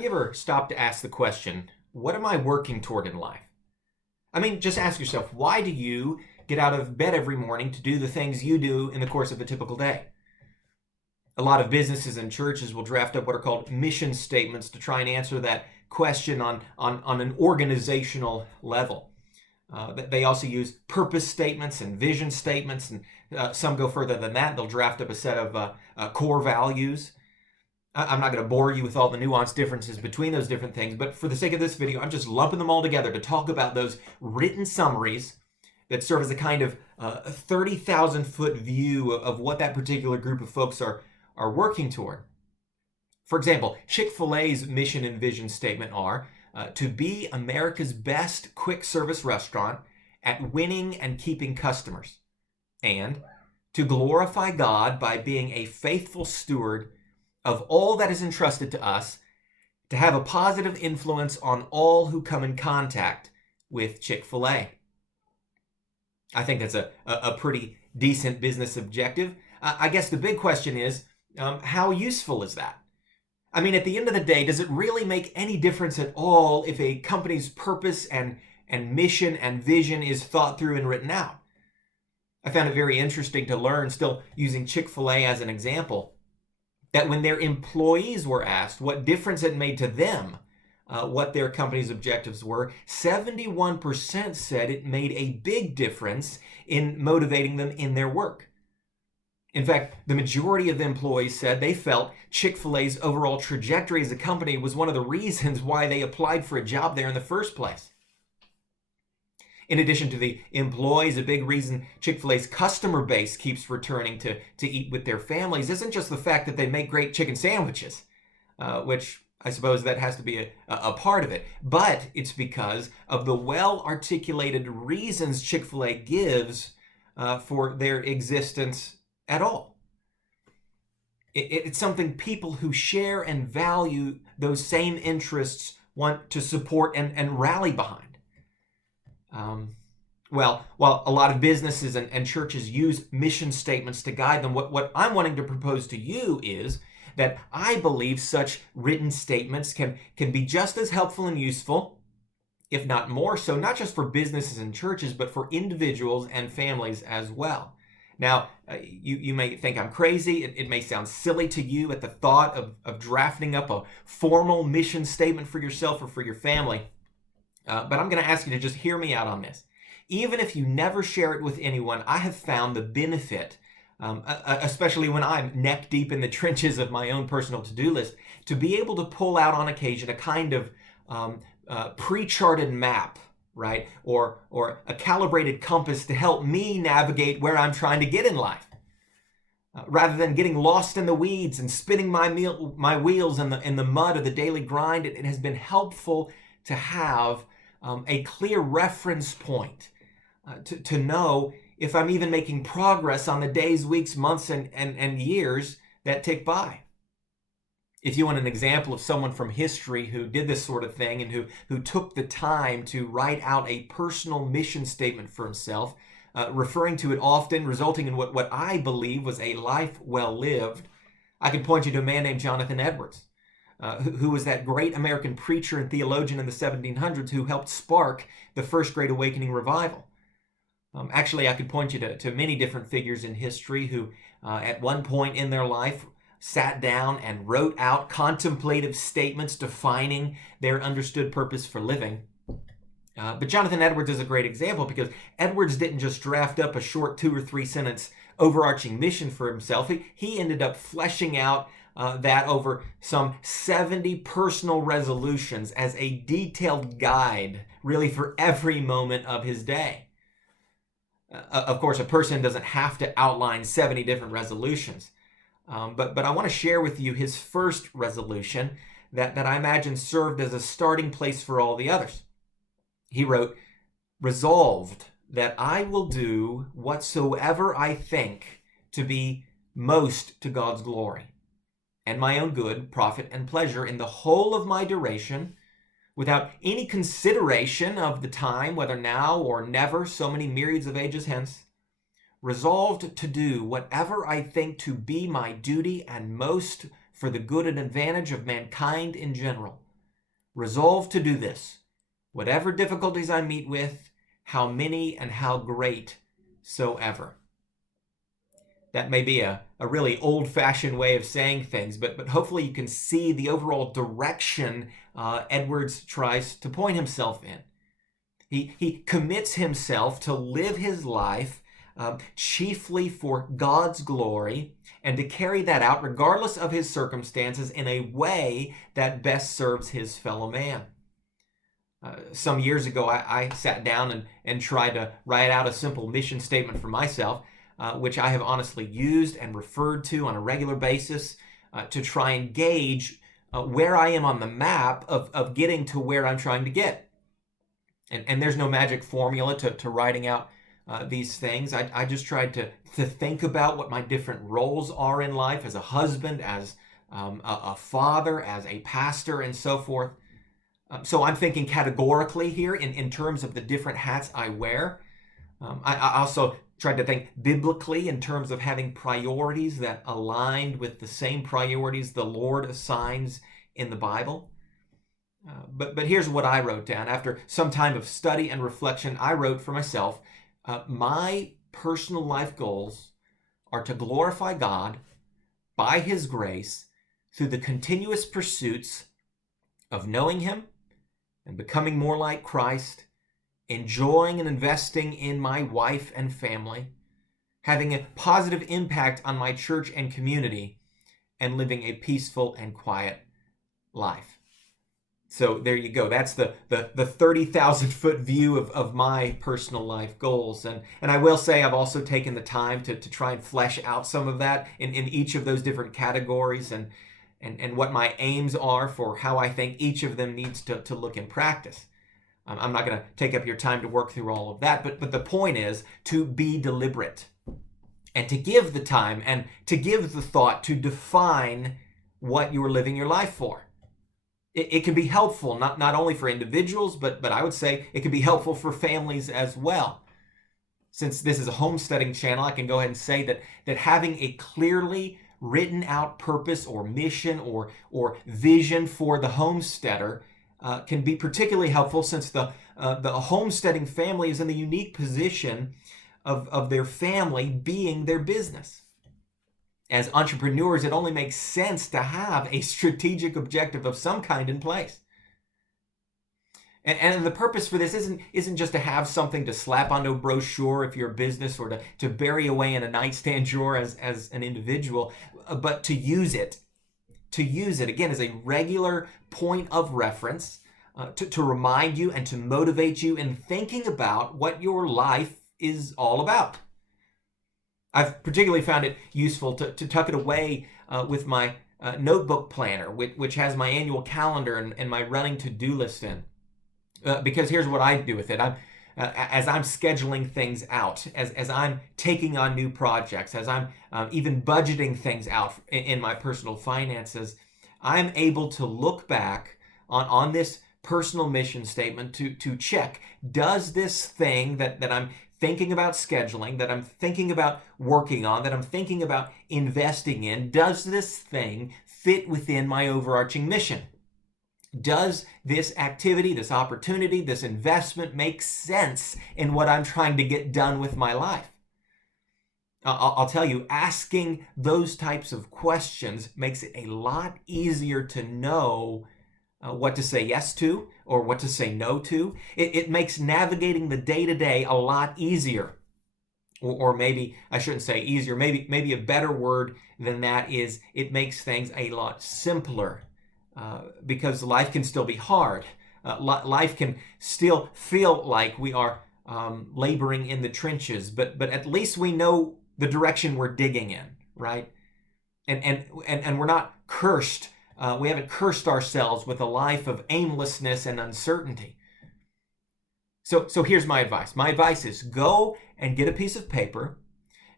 Have you ever stopped to ask the question, what am I working toward in life? I mean, just ask yourself, why do you get out of bed every morning to do the things you do in the course of a typical day? A lot of businesses and churches will draft up what are called mission statements to try and answer that question on an organizational level. They also use purpose statements and vision statements, and some go further than that. They'll draft up a set of core values. I'm not going to bore you with all the nuanced differences between those different things, but for the sake of this video, I'm just lumping them all together to talk about those written summaries that serve as a kind of 30,000-foot view of what that particular group of folks are working toward. For example, Chick-fil-A's mission and vision statement are to be America's best quick service restaurant at winning and keeping customers, and to glorify God by being a faithful steward of all that is entrusted to us, to have a positive influence on all who come in contact with Chick-fil-A. I think that's a pretty decent business objective. I guess the big question is, how useful is that? I mean, at the end of the day, does it really make any difference at all if a company's purpose and mission and vision is thought through and written out? I found it very interesting to learn, still using Chick-fil-A as an example, that when their employees were asked what difference it made to them, what their company's objectives were, 71% said it made a big difference in motivating them in their work. In fact, the majority of the employees said they felt Chick-fil-A's overall trajectory as a company was one of the reasons why they applied for a job there in the first place. In addition to the employees, a big reason Chick-fil-A's customer base keeps returning to eat with their families isn't just the fact that they make great chicken sandwiches, which I suppose that has to be a part of it, but it's because of the well-articulated reasons Chick-fil-A gives for their existence at all. It's something people who share and value those same interests want to support and rally behind. Well, while a lot of businesses and churches use mission statements to guide them, what I'm wanting to propose to you is that I believe such written statements can be just as helpful and useful, if not more so, not just for businesses and churches, but for individuals and families as well. Now, you may think I'm crazy. It may sound silly to you at the thought of drafting up a formal mission statement for yourself or for your family. But I'm going to ask you to just hear me out on this. Even if you never share it with anyone, I have found the benefit, especially when I'm neck deep in the trenches of my own personal to-do list, to be able to pull out on occasion a kind of pre-charted map, right? Or a calibrated compass to help me navigate where I'm trying to get in life. Rather than getting lost in the weeds and spinning my wheels in the mud of the daily grind, it has been helpful to have a clear reference point to know if I'm even making progress on the days, weeks, months, and years that tick by. If you want an example of someone from history who did this sort of thing and who took the time to write out a personal mission statement for himself, referring to it often, resulting in what I believe was a life well lived, I can point you to a man named Jonathan Edwards. Who was that great American preacher and theologian in the 1700s who helped spark the First Great Awakening revival. Actually, I could point you to many different figures in history who, at one point in their life, sat down and wrote out contemplative statements defining their understood purpose for living. But Jonathan Edwards is a great example because Edwards didn't just draft up a short 2 or 3 sentence overarching mission for himself. He ended up fleshing out that over some 70 personal resolutions as a detailed guide, really for every moment of his day. Of course, a person doesn't have to outline 70 different resolutions, but I want to share with you his first resolution that I imagine served as a starting place for all the others. He wrote, "Resolved that I will do whatsoever I think to be most to God's glory, and my own good, profit, and pleasure in the whole of my duration, without any consideration of the time, whether now or never, so many myriads of ages hence, resolved to do whatever I think to be my duty and most for the good and advantage of mankind in general, resolve to do this, whatever difficulties I meet with, how many and how great soever. That may be a really old-fashioned way of saying things, but hopefully you can see the overall direction Edwards tries to point himself in. He commits himself to live his life chiefly for God's glory and to carry that out regardless of his circumstances in a way that best serves his fellow man. Some years ago, I sat down and tried to write out a simple mission statement for myself, which I have honestly used and referred to on a regular basis to try and gauge where I am on the map of getting to where I'm trying to get. And there's no magic formula to writing out these things. I just tried to think about what my different roles are in life as a husband, as a father, as a pastor, and so forth. So I'm thinking categorically here in terms of the different hats I wear. I also tried to think biblically in terms of having priorities that aligned with the same priorities the Lord assigns in the Bible. But here's what I wrote down. After some time of study and reflection, I wrote for myself, my personal life goals are to glorify God by His grace through the continuous pursuits of knowing Him and becoming more like Christ, enjoying and investing in my wife and family, having a positive impact on my church and community, and living a peaceful and quiet life. So there you go. That's the 30,000-foot view of my personal life goals. And I will say I've also taken the time to try and flesh out some of that in each of those different categories and what my aims are for how I think each of them needs to look in practice. I'm not going to take up your time to work through all of that, but the point is to be deliberate and to give the time and to give the thought to define what you are living your life for. It can be helpful, not only for individuals, but I would say it can be helpful for families as well. Since this is a homesteading channel, I can go ahead and say that having a clearly written out purpose or mission or vision for the homesteader can be particularly helpful, since the homesteading family is in the unique position of their family being their business. As entrepreneurs, it only makes sense to have a strategic objective of some kind in place. And the purpose for this isn't just to have something to slap onto a brochure if you're a business, or to bury away in a nightstand drawer as an individual, but to use it. To use it, again, as a regular point of reference, to remind you and to motivate you in thinking about what your life is all about. I've particularly found it useful to tuck it away with my notebook planner, which has my annual calendar and my running to-do list in. Because here's what I do with it. As I'm scheduling things out, as I'm taking on new projects, as I'm even budgeting things out in my personal finances, I'm able to look back on this personal mission statement to check, does this thing that I'm thinking about scheduling, that I'm thinking about working on, that I'm thinking about investing in, does this thing fit within my overarching mission? Does this activity, this opportunity, this investment make sense in what I'm trying to get done with my life? I'll tell you, asking those types of questions makes it a lot easier to know what to say yes to or what to say no to. It makes navigating the day-to-day a lot easier. Or maybe I shouldn't say easier, maybe a better word than that is it makes things a lot simpler, because life can still be hard. Life can still feel like we are laboring in the trenches, but at least we know the direction we're digging in, right? And we're not cursed. We haven't cursed ourselves with a life of aimlessness and uncertainty. So here's my advice. My advice is go and get a piece of paper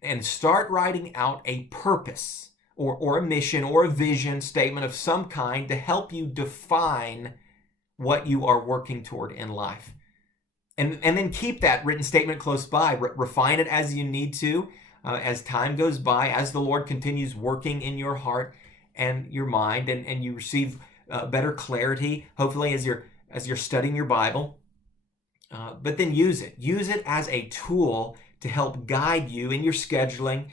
and start writing out a purpose or a mission or a vision statement of some kind to help you define what you are working toward in life. And then keep that written statement close by. Refine it as you need to, as time goes by, as the Lord continues working in your heart and your mind, and you receive better clarity, hopefully as you're studying your Bible. But then use it. Use it as a tool to help guide you in your scheduling,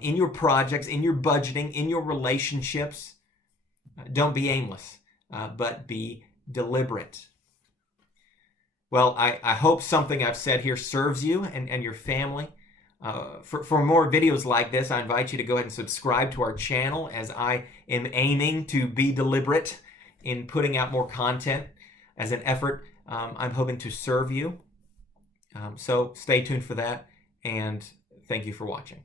in your projects, in your budgeting, in your relationships. Don't be aimless, but be deliberate. Well, I hope something I've said here serves you and your family. For more videos like this, I invite you to go ahead and subscribe to our channel, as I am aiming to be deliberate in putting out more content as an effort. I'm hoping to serve you. So stay tuned for that, and thank you for watching.